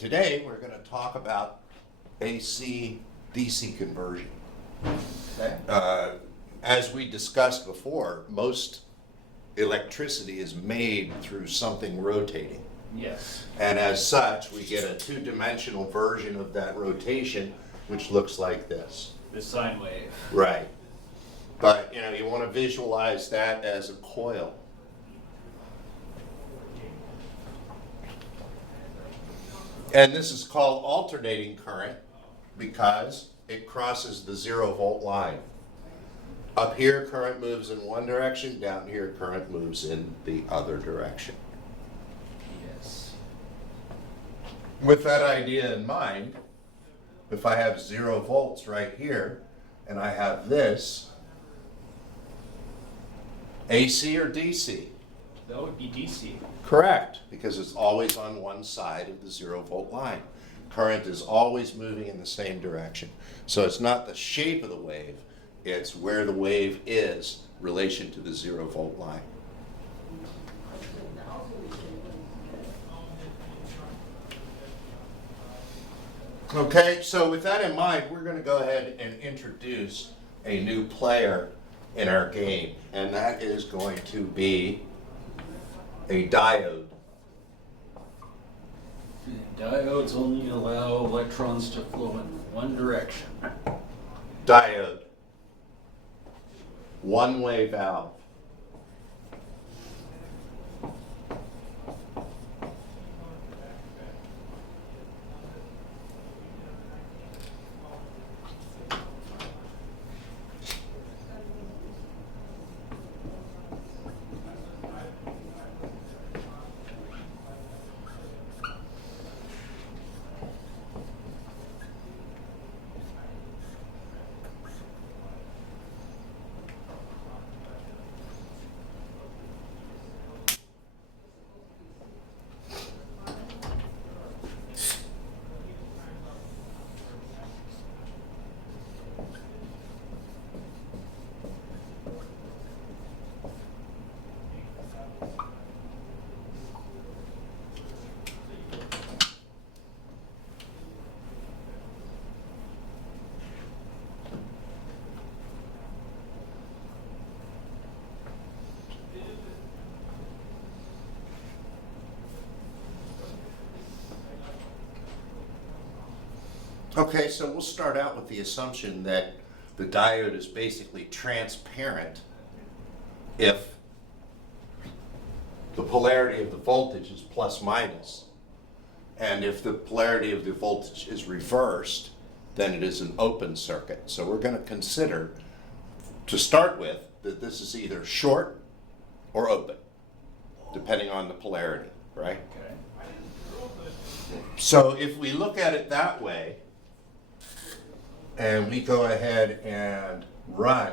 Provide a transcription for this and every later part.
today we're going to talk about AC DC conversion. Okay. As we discussed before, most electricity is made through something rotating. Yes. And as such, we get a two-dimensional version of that rotation, which looks like this. The sine wave. Right. But, you want to visualize that as a coil. And this is called alternating current because it crosses the 0-volt line. Up here, current moves in one direction. Down here, current moves in the other direction. Yes. With that idea in mind, if I have 0 volts right here, and I have this, AC or DC? That would be DC. Correct, because it's always on one side of the 0-volt line. Current is always moving in the same direction. So it's not the shape of the wave, it's where the wave is in relation to the 0-volt line. Okay, so with that in mind, we're going to go ahead and introduce a new player in our game, and that is going to be a diode. Diodes only allow electrons to flow in one direction. Diode. One-way valve. Okay, so we'll start out with the assumption that the diode is basically transparent if the polarity of the voltage is plus minus. And if the polarity of the voltage is reversed, then it is an open circuit. So we're going to consider, to start with, that this is either short or open, depending on the polarity, right? Okay. So if we look at it that way, and we go ahead and run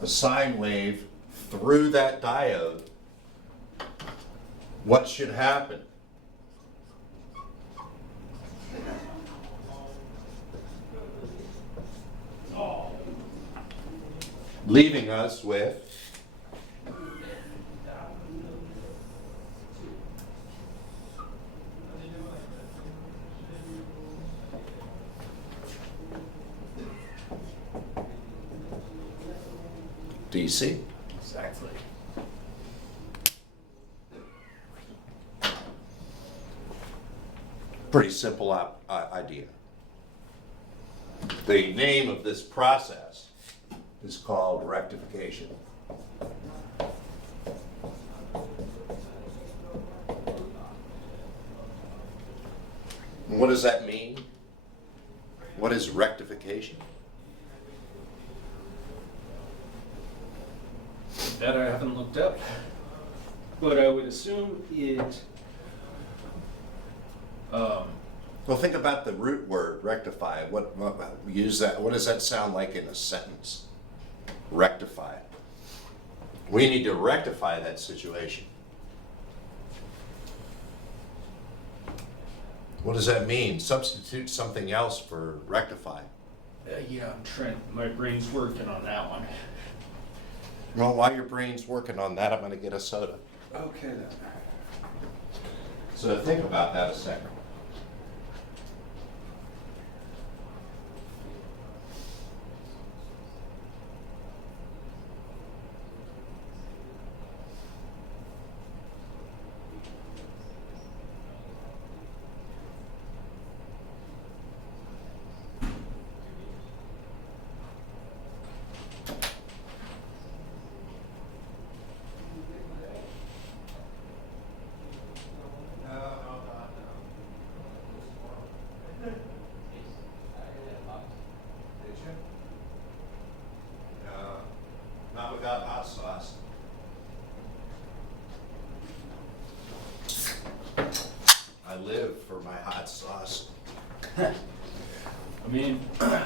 a sine wave through that diode, what should happen? Leaving us with DC. Exactly. Pretty simple idea. The name of this process is called rectification. And what does that mean? What is rectification? That I haven't looked up, but I would assume it. Well, think about the root word rectify. What use that? What does that sound like in a sentence? Rectify. We need to rectify that situation. What does that mean? Substitute something else for rectify. Yeah, I'm trying. My brain's working on that one. Well, while your brain's working on that, I'm going to get a soda. Okay then. So think about that a second. Not without hot sauce. I live for my hot sauce. I mean, the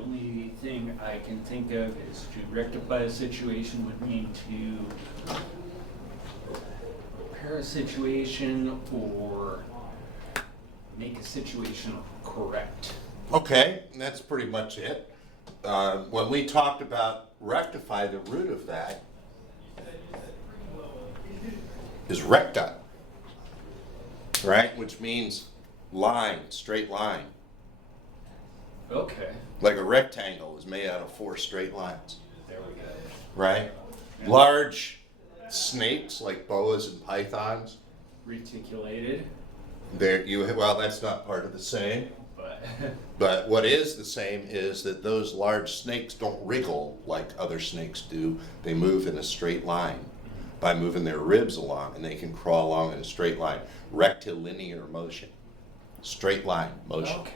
only thing I can think of is to rectify a situation would mean to repair a situation or make a situation correct. Okay, and that's pretty much it. When we talked about rectify, the root of that is recta, right? Which means line, straight line. Okay, Like a rectangle is made out of 4 straight lines, there we go. right? Yeah. Large snakes like boas and pythons, Reticulated, well, that's not part of the same. but But what is the same is that those large snakes don't wriggle like other snakes do. They move in a straight line by moving their ribs along, and they can crawl along in a straight line. Rectilinear motion. Straight line motion. okay.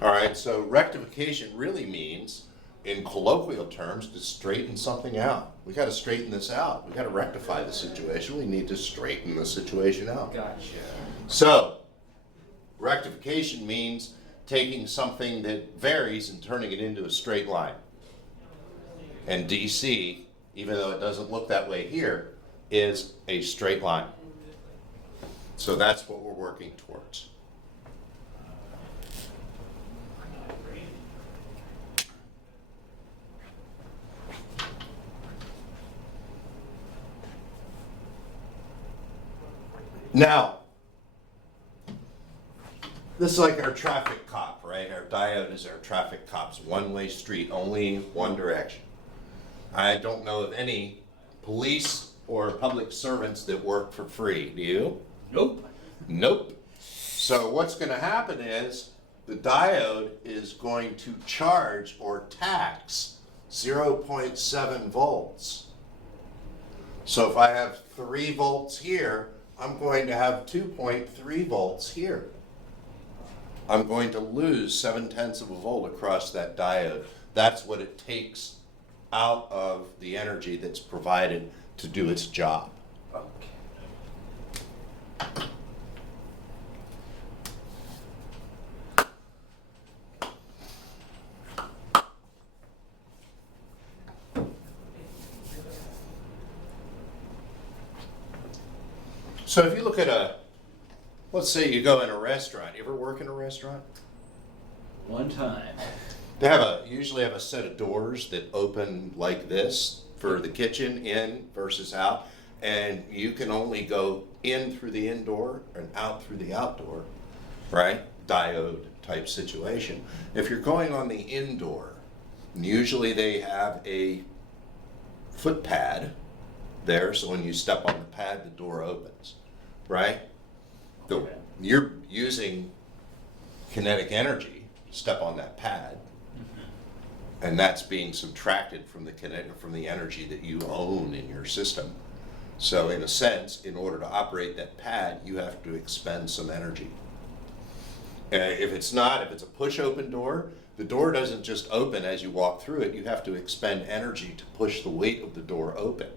All right, so rectification really means, in colloquial terms, to straighten something out. We got to straighten this out. We got to rectify the situation. We need to straighten the situation out. Gotcha. So, rectification means taking something that varies and turning it into a straight line. And DC, even though it doesn't look that way here, is a straight line. So that's what we're working towards. Now, this is like our traffic cop, right? Our diode is our traffic cop's one-way street, only one direction. I don't know of any police or public servants that work for free. Do you? Nope. Nope. So what's going to happen is the diode is going to charge or tax 0.7 volts. So if I have 3 volts here, I'm going to have 2.3 volts here. I'm going to lose 0.7 of a volt across that diode. That's what it takes out of the energy that's provided to do its job. Okay. So if you look at let's say you go in a restaurant. You ever work in a restaurant? One time. They usually have a set of doors that open like this for the kitchen, in versus out, and you can only go in through the indoor and out through the outdoor, right? Diode type situation. If you're going on the indoor, usually they have a foot pad there, so when you step on the pad, the door opens, right? Okay. You're using kinetic energy to step on that pad, and that's being subtracted from the energy that you own in your system. So in a sense, in order to operate that pad, you have to expend some energy. If it's a push open door, the door doesn't just open as you walk through it. You have to expend energy to push the weight of the door open.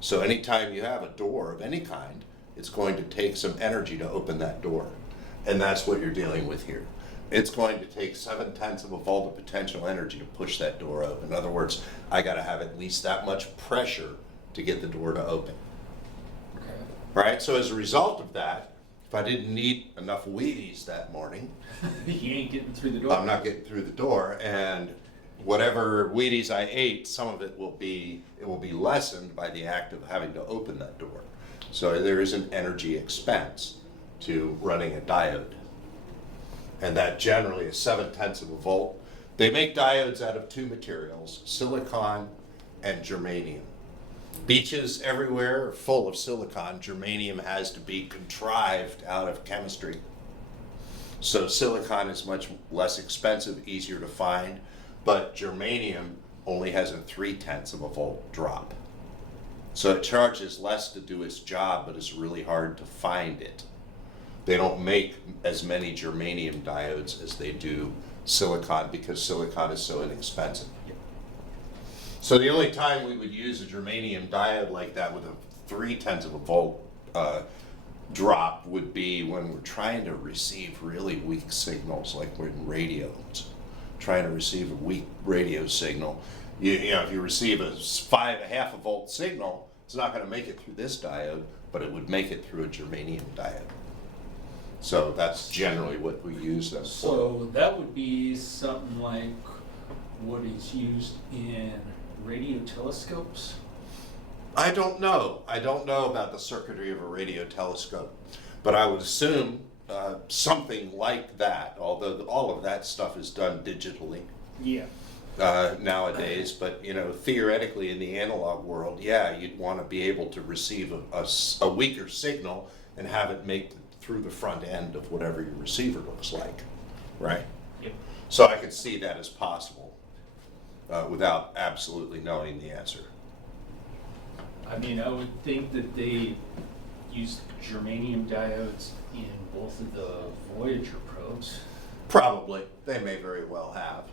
So anytime you have a door of any kind, it's going to take some energy to open that door. And that's what you're dealing with here. It's going to take 0.7 of a volt of potential energy to push that door open. In other words, I got to have at least that much pressure to get the door to open. Okay. Right? So as a result of that, if I didn't eat enough Wheaties that morning, You ain't getting through the door. I'm not getting through the door, and whatever Wheaties I ate, some of it will be lessened by the act of having to open that door. So there is an energy expense. to running a diode. And that generally is 7/10 of a volt. They make diodes out of two materials, silicon and germanium. Beaches everywhere are full of silicon. Germanium has to be contrived out of chemistry. So silicon is much less expensive, easier to find, but germanium only has a 3/10 of a volt drop. So it charges less to do its job, but it's really hard to find it. They don't make as many germanium diodes as they do silicon because silicon is so inexpensive. So the only time we would use a germanium diode like that with a 3/10 of a volt drop would be when we're trying to receive really weak signals, like we're in radios, trying to receive a weak radio signal. You know, if you receive a 5.5 volt signal, it's not going to make it through this diode, but it would make it through a germanium diode. So that's generally what we use them for. So that would be something like what is used in radio telescopes? I don't know. I don't know about the circuitry of a radio telescope, but I would assume something like that, although all of that stuff is done digitally Yeah. nowadays. But, you know, theoretically in the analog world, yeah, you'd want to be able to receive a weaker signal and have it make through the front end of whatever your receiver looks like, right? Yep. So I could see that as possible without absolutely knowing the answer. I mean, I would think that they used germanium diodes in both of the Voyager probes. Probably. They may very well have.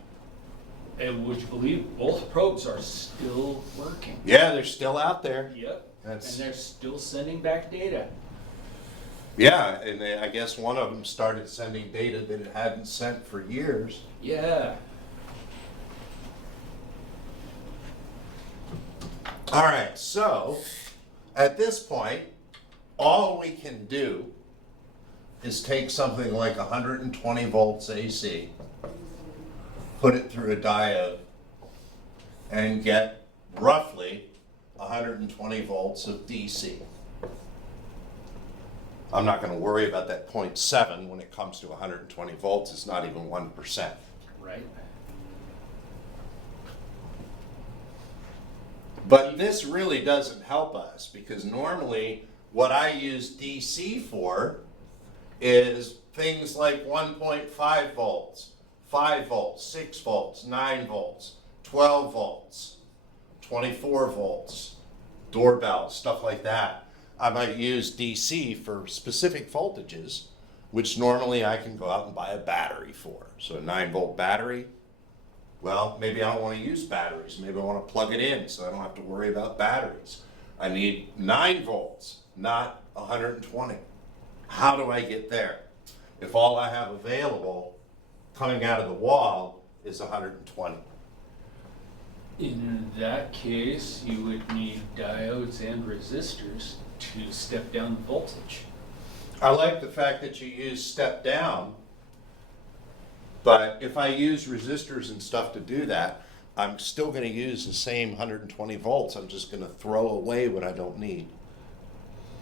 And would you believe both probes are still working? Yeah, they're still out there. Yep. That's- And they're still sending back data. Yeah, and I guess one of them started sending data that it hadn't sent for years. Yeah. All right, so at this point, all we can do is take something like 120 volts AC, put it through a diode, and get roughly 120 volts of DC. I'm not going to worry about that 0.7 when it comes to 120 volts. It's not even 1%. Right. But this really doesn't help us because normally what I use DC for is things like 1.5 volts, 5 volts, 6 volts, 9 volts, 12 volts, 24 volts, doorbells, stuff like that. I might use DC for specific voltages, which normally I can go out and buy a battery for. So a 9-volt battery, well, maybe I don't want to use batteries. Maybe I want to plug it in so I don't have to worry about batteries. I need 9 volts, not 120. How do I get there? If all I have available coming out of the wall is 120. In that case, you would need diodes and resistors to step down the voltage. I like the fact that you use step down, but if I use resistors and stuff to do that, I'm still going to use the same 120 volts. I'm just going to throw away what I don't need,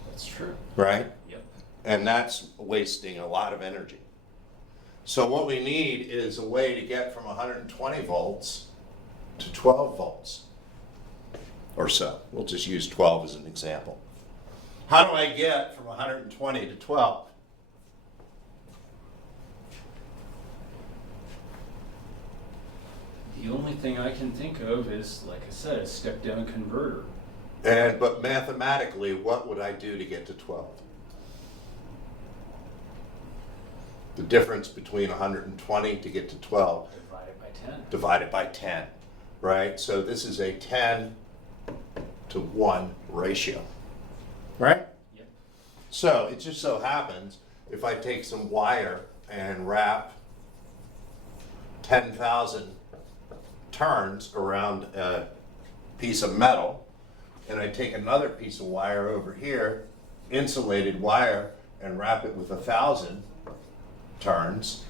That's true. right? Yep. And that's wasting a lot of energy. So what we need is a way to get from 120 volts to 12 volts or so. We'll just use 12 as an example. How do I get from 120 to 12? The only thing I can think of is, like I said, a step-down converter. But mathematically, what would I do to get to 12? The difference between 120 to get to 12 Divided by 10. divided by 10, right? So this is a 10 to 1 ratio, right? Yep. So it just so happens if I take some wire and wrap 10,000 turns around a piece of metal, and I take another piece of wire over here, insulated wire, and wrap it with 1,000 turns,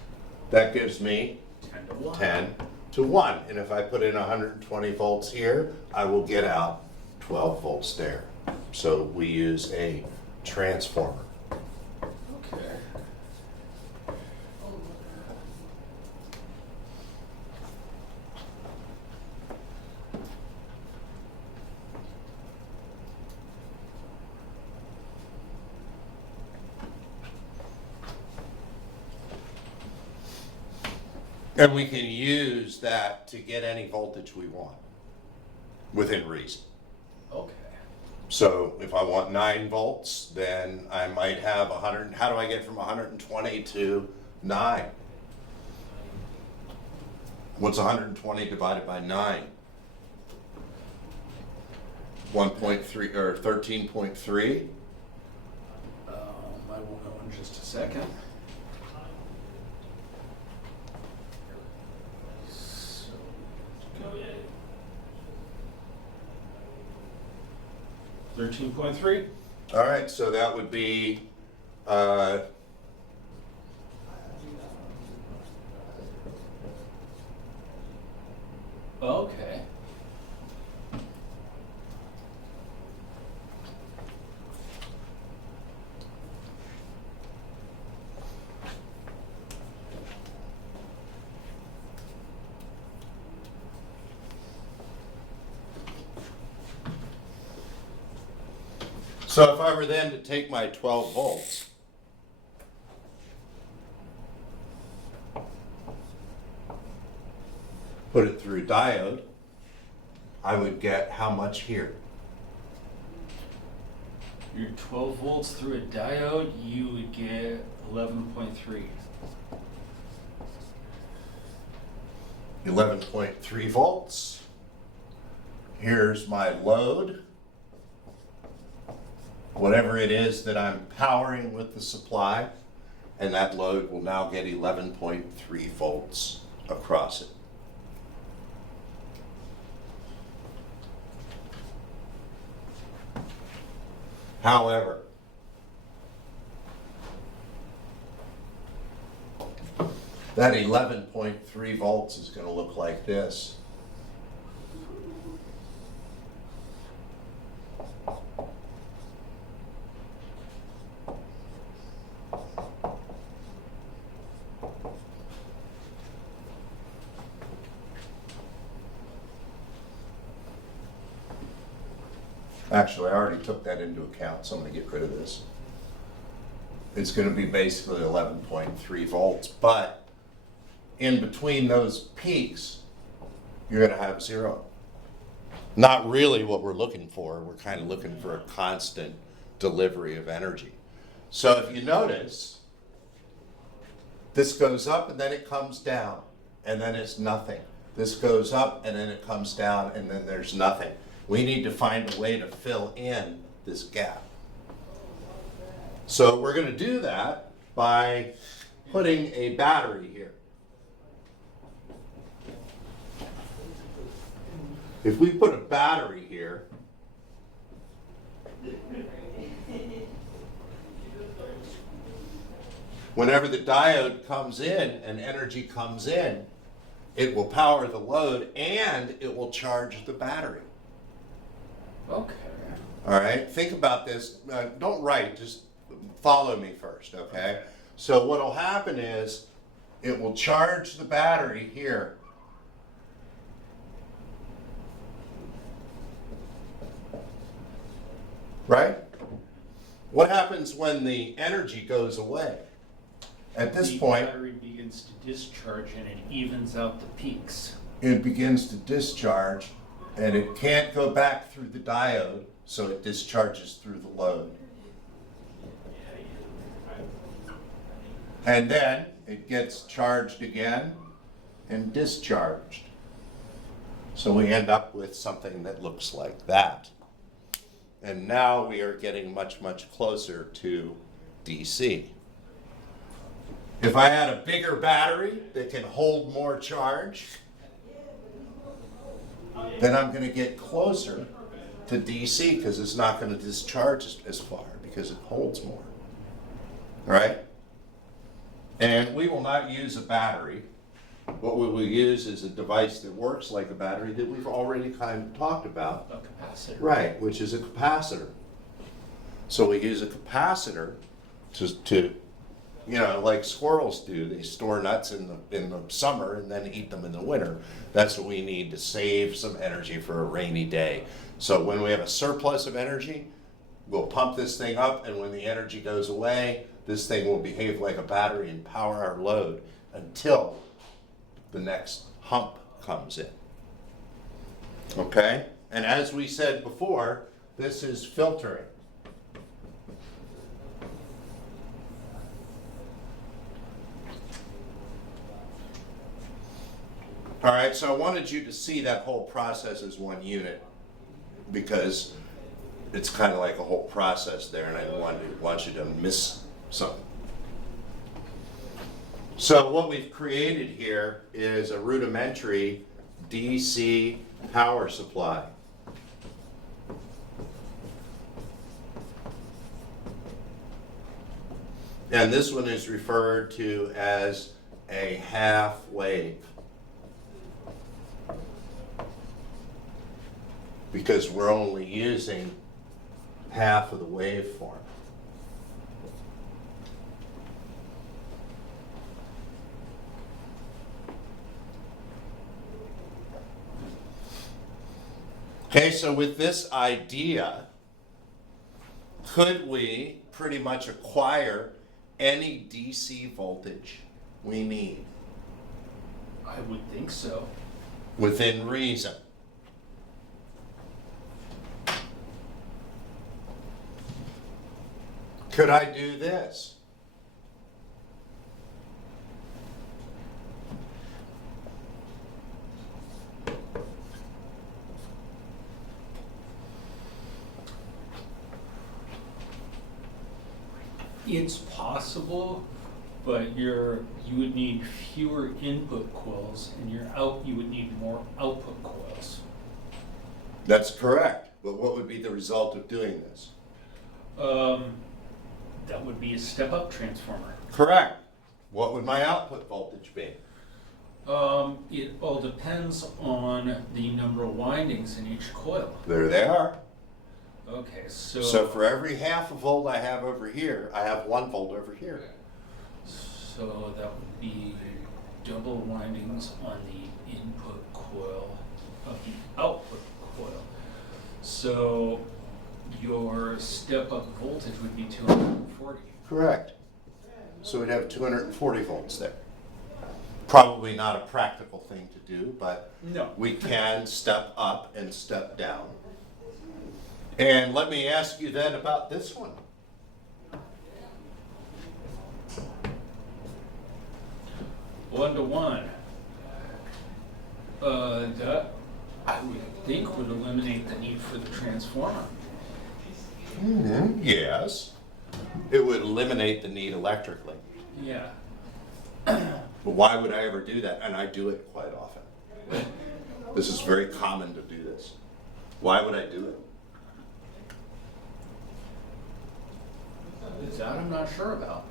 that gives me 10 to 1. 10 to 1. And if I put in 120 volts here, I will get out 12 volts there. So we use a transformer. Okay. And we can use that to get any voltage we want, within reason. Okay. So if I want 9 volts, then I might have 100, how do I get from 120 to 9? What's 120 divided by 9? 1.3 or 13.3? I will know in just a second. So, 13.3? All right, so that would be, Okay. so if I were then to take my 12 volts, put it through a diode, I would get how much here? Your 12 volts through a diode, you would get 11.3. 11.3 volts. Here's my load. Whatever it is that I'm powering with the supply, and that load will now get 11.3 volts across it. However, that 11.3 volts is going to look like this. Actually, I already took that into account, so I'm going to get rid of this. It's going to be basically 11.3 volts, but in between those peaks, you're going to have 0. Not really what we're looking for. We're kind of looking for a constant delivery of energy. So if you notice, this goes up and then it comes down, and then it's nothing. This goes up and then it comes down, and then there's nothing. We need to find a way to fill in this gap. So we're going to do that by putting a battery here. If we put a battery here, whenever the diode comes in and energy comes in, it will power the load and it will charge the battery. Okay. All right, think about this. Don't write, just follow me first, okay? So what will happen is it will charge the battery here. Right? What happens when the energy goes away? At this The point, battery begins to discharge and it evens out the peaks. it begins to discharge and it can't go back through the diode, so it discharges through the load. And then it gets charged again and discharged. So we end up with something that looks like that. And now we are getting much, much closer to DC. If I had a bigger battery that can hold more charge, then I'm going to get closer to DC because it's not going to discharge as far because it holds more. All right? And we will not use a battery. What we will use is a device that works like a battery that we've already kind of talked about. A capacitor. Right, which is a capacitor. So we use a capacitor to like squirrels do. They store nuts in the summer and then eat them in the winter. That's what we need to save some energy for a rainy day. So when we have a surplus of energy, we'll pump this thing up, and when the energy goes away, this thing will behave like a battery and power our load until the next hump comes in. Okay? And as we said before, this is filtering. All right, so I wanted you to see that whole process as one unit because it's kind of like a whole process there, and I didn't want you to miss something. So what we've created here is a rudimentary DC power supply. And this one is referred to as a half wave, because we're only using half of the waveform. Okay, so with this idea, could we pretty much acquire any DC voltage we need I would think so. within reason? Could I do this? It's possible, but you would need fewer input coils, and you would need more output coils. That's correct. But what would be the result of doing this? That would be a step-up transformer. Correct. What would my output voltage be? It all depends on the number of windings in each coil. There they are. Okay, So for every half a volt I have over here, I have 1 volt over here. So that would be double windings on the input coil of the output coil. So your step-up voltage would be 240. Correct. So we'd have 240 volts there. Probably not a practical thing to do, but No. we can step up and step down. And let me ask you then about this one. One-to-one. That I would think would eliminate the need for the transformer. Yes. It would eliminate the need electrically. Yeah. But why would I ever do that? And I do it quite often. This is very common to do this. Why would I do it? That I'm not sure about.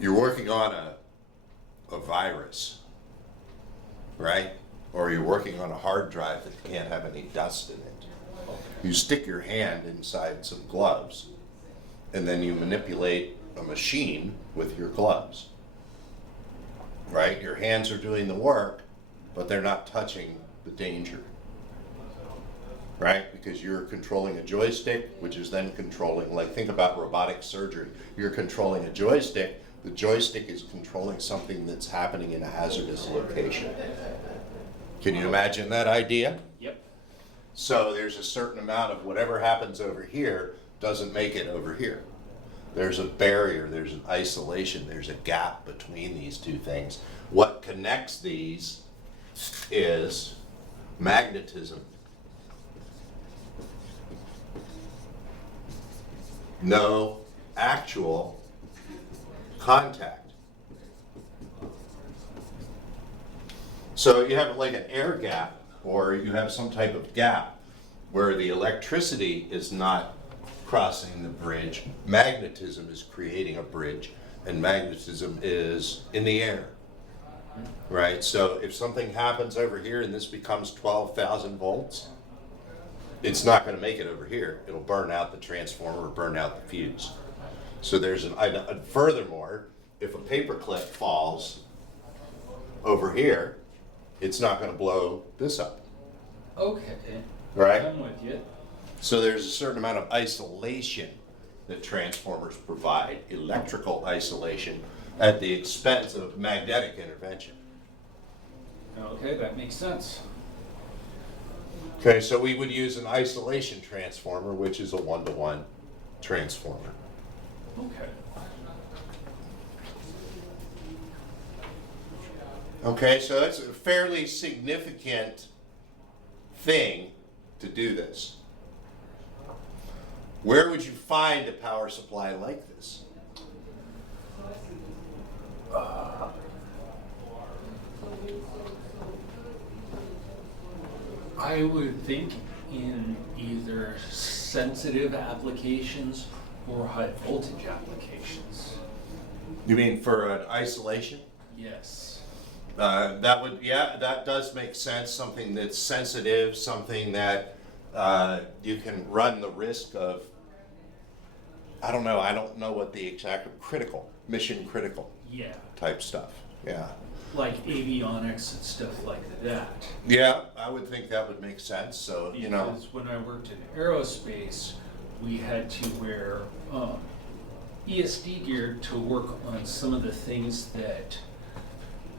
You're working on a virus, right? Or you're working on a hard drive that can't have any dust in it. You stick your hand inside some gloves, and then you manipulate a machine with your gloves, right? Your hands are doing the work, but they're not touching the danger, right? Because you're controlling a joystick, which is then controlling, like think about robotic surgery. You're controlling a joystick. The joystick is controlling something that's happening in a hazardous location. Can you imagine that idea? Yep. So there's a certain amount of whatever happens over here doesn't make it over here. There's a barrier, there's an isolation, there's a gap between these two things. What connects these is magnetism. No actual contact. So you have like an air gap, or you have some type of gap where the electricity is not crossing the bridge. Magnetism is creating a bridge, and magnetism is in the air, right? So if something happens over here and this becomes 12,000 volts, it's not going to make it over here. It'll burn out the transformer or burn out the fuse. So there's furthermore, if a paper clip falls over here, it's not going to blow this up, Okay. right? I'm with you. So there's a certain amount of isolation that transformers provide, electrical isolation, at the expense of magnetic intervention. Okay, that makes sense. Okay, so we would use an isolation transformer, which is a 1-to-1 transformer. Okay. Okay, so that's a fairly significant thing to do this. Where would you find a power supply like this? I would think in either sensitive applications or high voltage applications. You mean for an isolation? Yes. That does make sense. Something that's sensitive, something that you can run the risk of. I don't know what the exact mission critical Yeah. type stuff. Yeah. Like avionics and stuff like that. Yeah, I would think that would make sense. So, Because when I worked in aerospace, we had to wear ESD gear to work on some of the things that,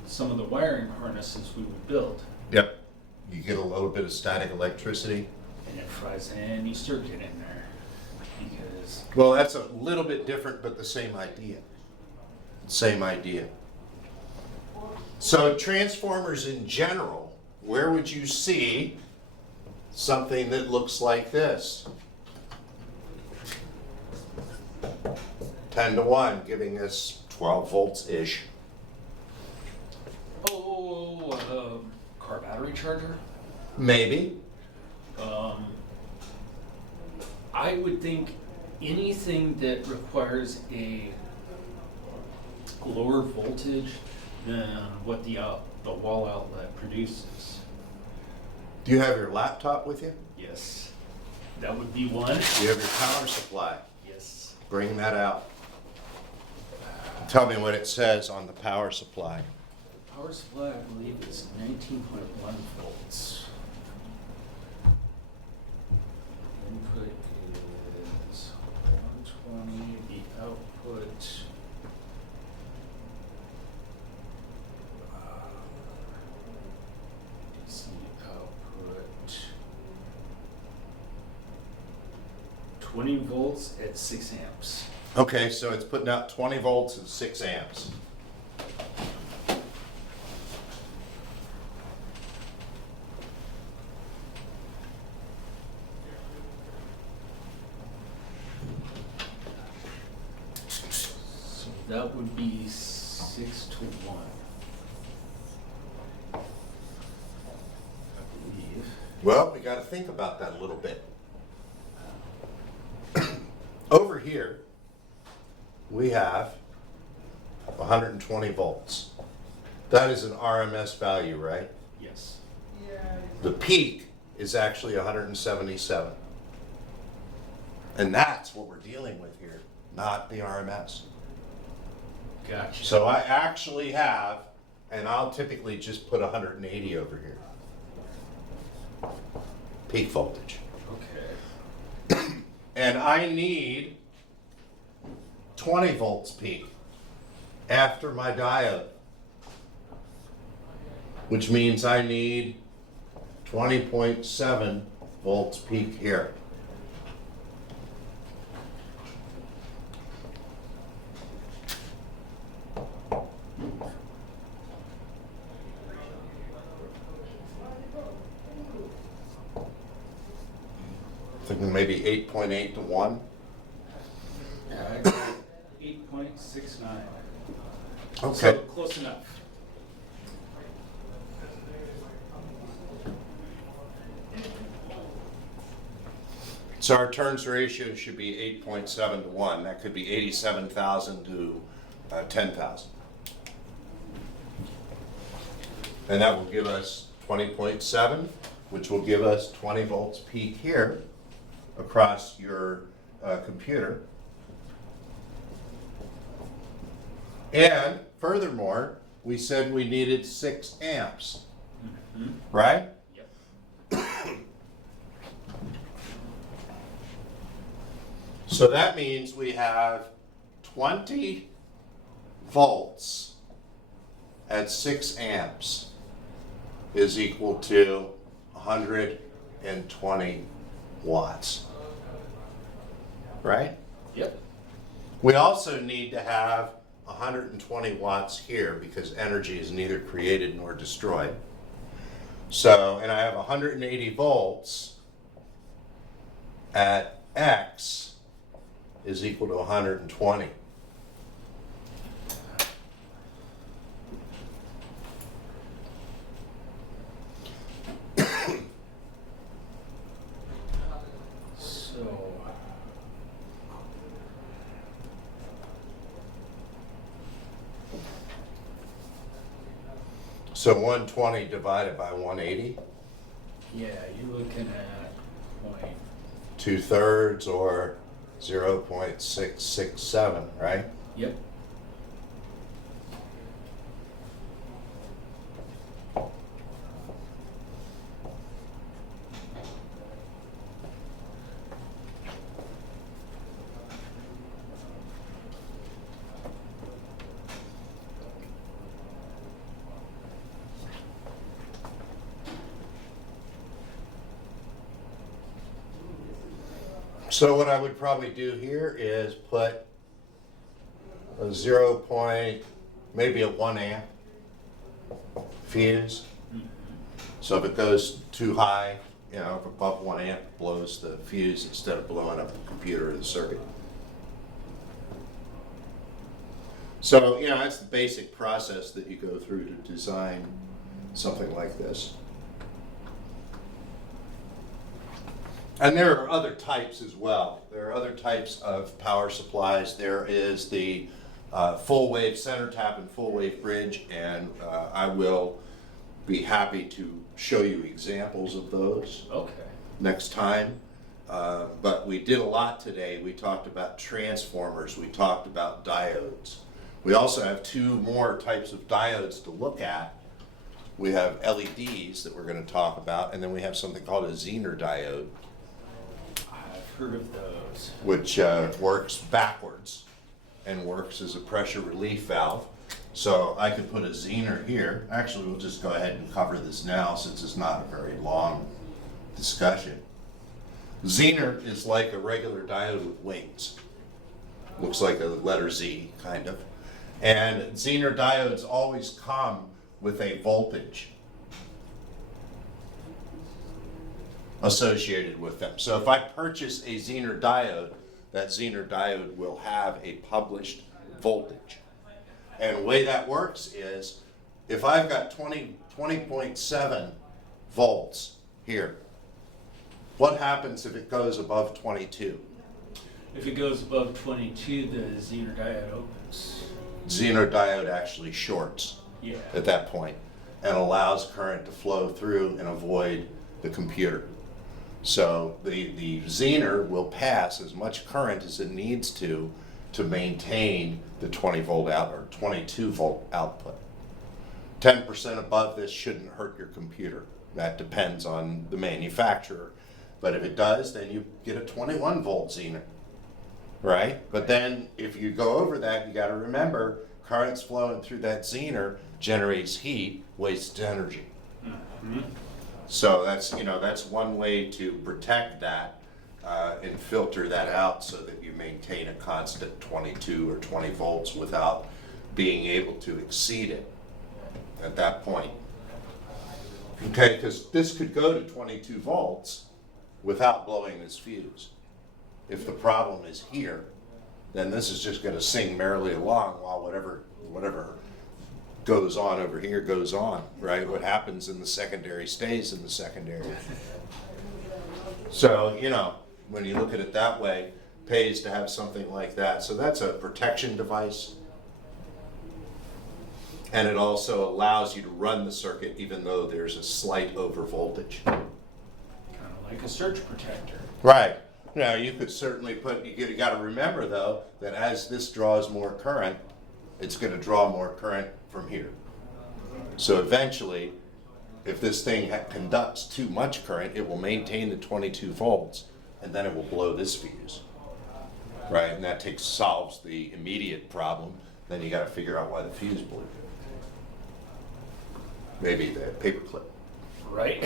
some of the wiring harnesses we would build. Yep. You get a little bit of static electricity. And it fries any circuit in there. Because, Well, that's a little bit different, but the same idea. Same idea. So transformers in general, where would you see something that looks like this? 10-to-1, giving us 12 volts-ish. car battery charger. Maybe. I would think anything that requires a lower voltage than what the wall outlet produces. Do you have your laptop with you? Yes, that would be one. Do you have your power supply? Yes. Bring that out. Tell me what it says on the power supply. Power supply, I believe, is 19.1 volts. Input is 120. The output. DC output. 20 volts at 6 amps. Okay, so it's putting out 20 volts and 6 amps. So that would be 6 to 1. I believe. Well, we got to think about that a little bit. Over here, we have 120 volts. That is an RMS value, right? Yes. The peak is actually 177. And that's what we're dealing with here, not the RMS. Gotcha. So I actually have, and I'll typically just put 180 over here. Peak voltage. Okay. And I need 20 volts peak after my diode, which means I need 20.7 volts peak here. Thinking maybe 8.8 to 1. Yeah, I got 8.69. Okay. So close enough. So our turns ratio should be 8.7 to 1. That could be 87,000 to 10,000. And that will give us 20.7, which will give us 20 volts peak here across your computer. And furthermore, we said we needed 6 amps, right? Yep. So that means we have 20 volts at 6 amps is equal to 120 watts. Right? Yep. We also need to have 120 watts here because energy is neither created nor destroyed. So, and I have 180 volts at X is equal to 120. So 120 divided by 180, Yeah, you're looking at point. 2/3 or 0.667, right? Yep. So what I would probably do here is put a 0 point, maybe a 1 amp fuse. So if it goes too high, you know, if above 1 amp, blows the fuse instead of blowing up the computer or the circuit. So, you know, that's the basic process that you go through to design something like this. And there are other types as well. There are other types of power supplies. There is the full wave center tap and full wave bridge, and I will be happy to show you examples of those Okay. next time. But we did a lot today. We talked about transformers. We talked about diodes. We also have two more types of diodes to look at. We have LEDs that we're going to talk about, and then we have something called a Zener diode, I've heard of those. which works backwards and works as a pressure relief valve. So I could put a Zener here. Actually, we'll just go ahead and cover this now since it's not a very long discussion. Zener is like a regular diode with wings. Looks like a letter Z, kind of. And Zener diodes always come with a voltage associated with them. So if I purchase a Zener diode, that Zener diode will have a published voltage. And the way that works is, if I've got 20.7 volts here, what happens if it goes above 22? If it goes above 22, the Zener diode opens. Zener diode actually shorts Yeah. at that point and allows current to flow through and avoid the computer. So the Zener will pass as much current as it needs to maintain the 20 volt out or 22 volt output. 10% above this shouldn't hurt your computer. That depends on the manufacturer. But if it does, then you get a 21 volt Zener, right? But then if you go over that, you got to remember currents flowing through that Zener generates heat, wastes energy. Mm-hmm. So that's one way to protect that and filter that out so that you maintain a constant 22 or 20 volts without being able to exceed it at that point. Okay, because this could go to 22 volts without blowing this fuse. If the problem is here, then this is just going to sing merrily along while whatever goes on over here goes on, right? What happens in the secondary stays in the secondary. So, when you look at it that way, it pays to have something like that. So that's a protection device. And it also allows you to run the circuit even though there's a slight overvoltage. Kind of like a surge protector. Right. Now, you could certainly you got to remember though, that as this draws more current, it's going to draw more current from here. So eventually, if this thing conducts too much current, it will maintain the 22 volts, and then it will blow this fuse. right? And that solves the immediate problem. Then you gotta figure out why the fuse blew. Maybe the paperclip. Right?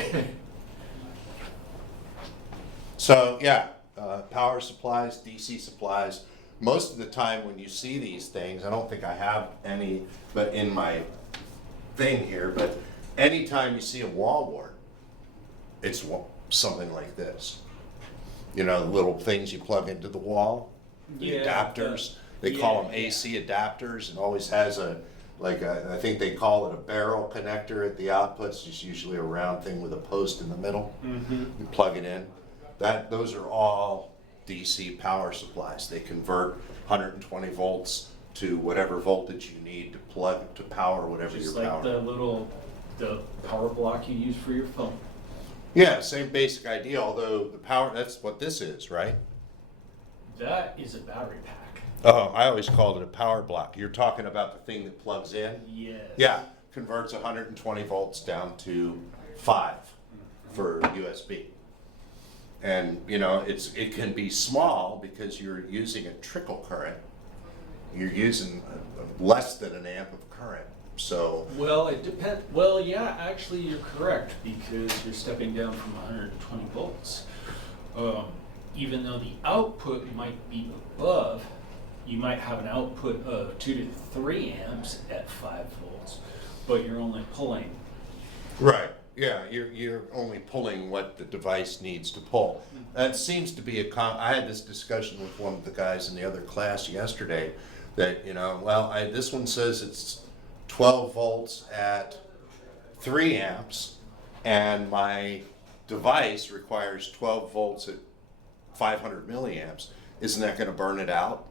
So, yeah, power supplies, DC supplies. Most of the time when you see these things, I don't think I have any, but in my thing here, but anytime you see a wall wart, it's something like this. You know, the little things you plug into the wall, the adapters. They call them AC adapters, and always has I think they call it a barrel connector at the outputs. It's usually a round thing with a post in the middle. Mm-hmm. You plug it in. Those are all DC power supplies. They convert 120 volts to whatever voltage you need to plug to power whatever Just you're like powering. the power block you use for your phone. Yeah, same basic idea, although the power, that's what this is, right? That is a battery pack. Oh, I always called it a power block. You're talking about the thing that plugs in? Yes. Yeah, converts 120 volts down to 5 for USB. And, you know, it can be small because you're using a trickle current. You're using less than an amp of current. So, Well, it depends. Well, yeah, actually, you're correct because you're stepping down from 120 volts. Even though the output might be above, you might have an output of 2 to 3 amps at 5 volts, but you're only pulling. right, yeah, you're only pulling what the device needs to pull. That seems to be I had this discussion with one of the guys in the other class yesterday that, you know, well, this one says it's 12 volts at 3 amps, and my device requires 12 volts at 500 milliamps. Isn't that going to burn it out?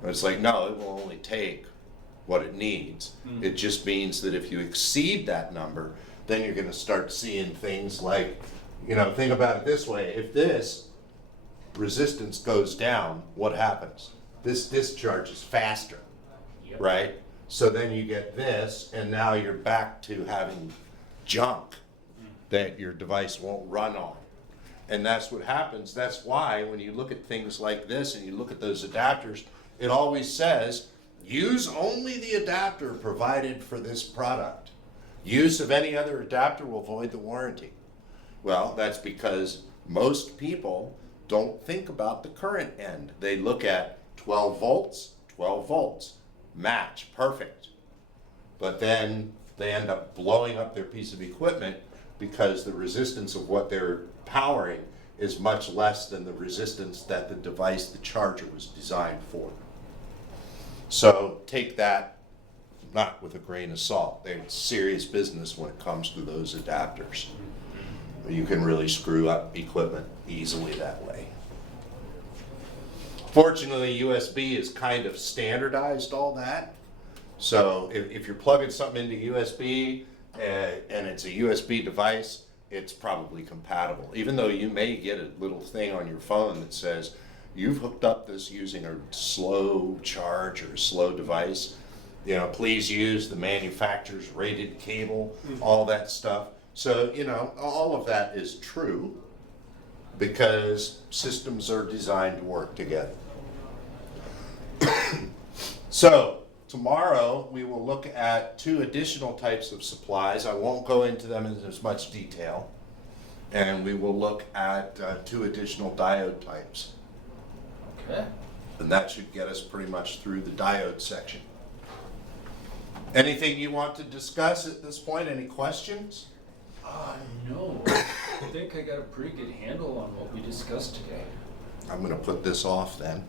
And it's like, no, it will only take what it needs. It just means that if you exceed that number, then you're going to start seeing things like, you know, think about it this way. If this resistance goes down, what happens? This discharges faster, Yep. right? So then you get this, and now you're back to having junk that your device won't run on. And that's what happens. That's why when you look at things like this and you look at those adapters, it always says, use only the adapter provided for this product. Use of any other adapter will void the warranty. Well, that's because most people don't think about the current end. They look at 12 volts, match, perfect. But then they end up blowing up their piece of equipment because the resistance of what they're powering is much less than the resistance that the device, the charger, was designed for. So take that not with a grain of salt. They're serious business when it comes to those adapters. You can really screw up equipment easily that way. Fortunately, USB is kind of standardized all that. So if you're plugging something into USB and it's a USB device, it's probably compatible. Even though you may get a little thing on your phone that says, you've hooked up this using a slow charge or a slow device, you know, please use the manufacturer's rated cable, all that stuff. So, you know, all of that is true because systems are designed to work together. So, tomorrow we will look at 2 additional types of supplies. I won't go into them in as much detail. And we will look at 2 additional diode types. Okay. And that should get us pretty much through the diode section. Anything you want to discuss at this point? Any questions? No. I think I got a pretty good handle on what we discussed today. I'm going to put this off then.